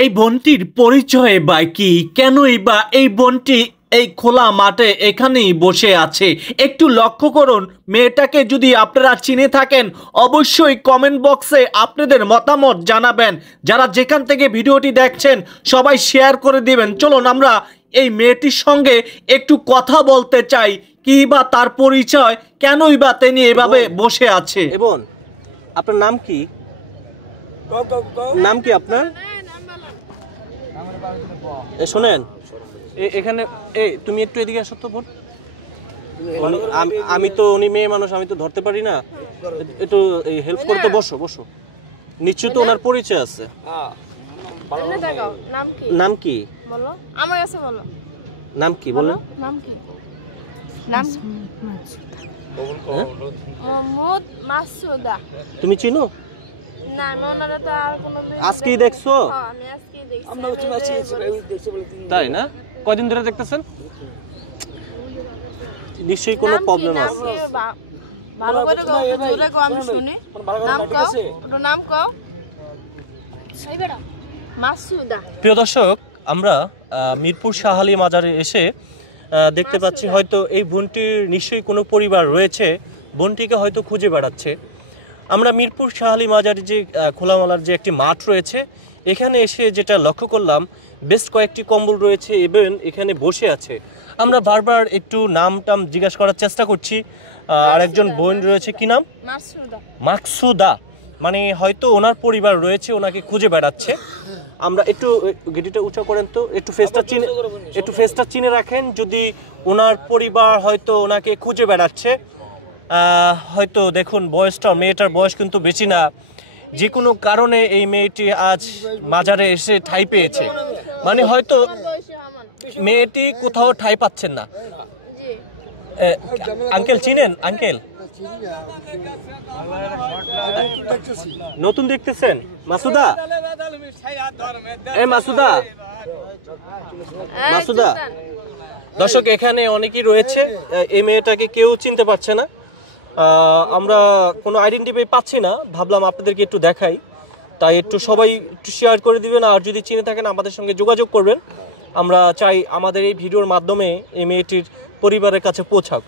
এই বোনটির পরিচয় বা কি, কেনই বা এই বোনটি এই খোলা মাঠে এখানেই বসে আছে? একটু লক্ষ্য করুন। মেয়েটাকে যদি আপনারা চিনে থাকেন অবশ্যই কমেন্ট বক্সে আপনাদের মতামত জানাবেন। যারা যেখান থেকে ভিডিওটি দেখছেন সবাই শেয়ার করে দিবেন। চলুন আমরা এই মেয়েটির সঙ্গে একটু কথা বলতে চাই। কি বা তার পরিচয়, কেনই বা তিনি এভাবে বসে আছে। এবং আপনার নাম কি? নাম কি আপনার? শোনেন, এখানে তুমি একটু এদিকে আসো তো বোন। আমি তো উনি মেয়ে মানুষ, আমি তো ধরতে পারি না, একটু হেল্প করতে। বসো বসো, নিশ্চয় তো ওনার পরিচয় আছে। নাম কি? নাম কি বলো? তুমি চিনো? আজকেই দেখছো? তাই না? কয়দিন ধরে দেখতেছেন? নিশ্চয়ই কোনো প্রবলেম আছে। প্রিয় দর্শক, আমরা মিরপুর শাহালি মাজারে এসে দেখতে পাচ্ছি হয়তো এই বোনটির নিশ্চয়ই কোনো পরিবার রয়েছে, বোনটিকে হয়তো খুঁজে বেড়াচ্ছে। আমরা মিরপুর শাহালি মাজারে যে খোলামেলার যে একটি মাঠ রয়েছে, এখানে এসে যেটা লক্ষ্য করলাম, বেশ কয়েকটি কম্বল রয়েছে এবং এখানে বসে আছে। আমরা বারবার একটু নাম টাম জিজ্ঞাসা করার চেষ্টা করছি। আরেকজন বোন রয়েছে, কি নাম? মাকসুদা। মানে হয়তো ওনার পরিবার রয়েছে, ওনাকে খুঁজে বেড়াচ্ছে। আমরা একটু গেটিটা উঁচা করেন তো, একটু ফেসটা চিনে রাখেন। যদি ওনার পরিবার হয়তো ওনাকে খুঁজে বেড়াচ্ছে, হয়তো দেখুন বয়সটা, মেয়েটার বয়স কিন্তু বেশি না। যে কোনো কারণে এই মেয়েটি আজ মাজারে এসে ঠাঁই পেয়েছে। মানে হয়তো মেয়েটি কোথাও ঠাঁই পাচ্ছেন না। আঙ্কেল চিনেন? আঙ্কেল নতুন দেখতেছেন? মাসুদা, মাসুদা, মাসুদা। দর্শক, এখানে অনেকেই রয়েছে, এই মেয়েটাকে কেউ চিনতে পারছে না। আমরা কোনো আইডেন্টিফাই পাচ্ছি না, ভাবলাম আপনাদেরকে একটু দেখাই। তাই একটু সবাই একটু শেয়ার করে দিবেন, আর যদি চিনে থাকেন আমাদের সঙ্গে যোগাযোগ করবেন। আমরা চাই আমাদের এই ভিডিওর মাধ্যমে এই মেয়েটির পরিবারের কাছে পৌঁছাক।